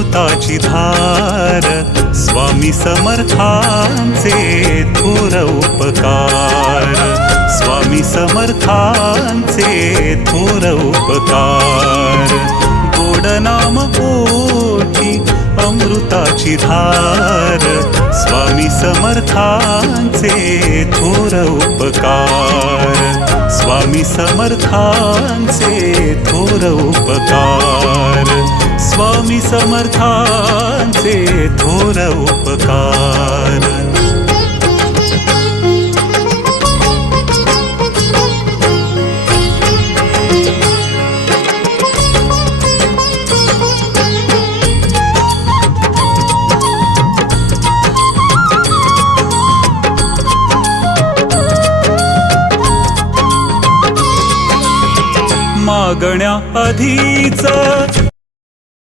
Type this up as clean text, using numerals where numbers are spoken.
अमृताची धार स्वामी समर्थांचे थोर उपकार स्वामी समर्थांचे थोर उपकार गोड नाम ओठी अमृताची धार स्वामी समर्थांचे थोर उपकार स्वामी समर्थांचे थोर उपकार स्वामी समर्थांचे थोर उपकार मागण्या आधीच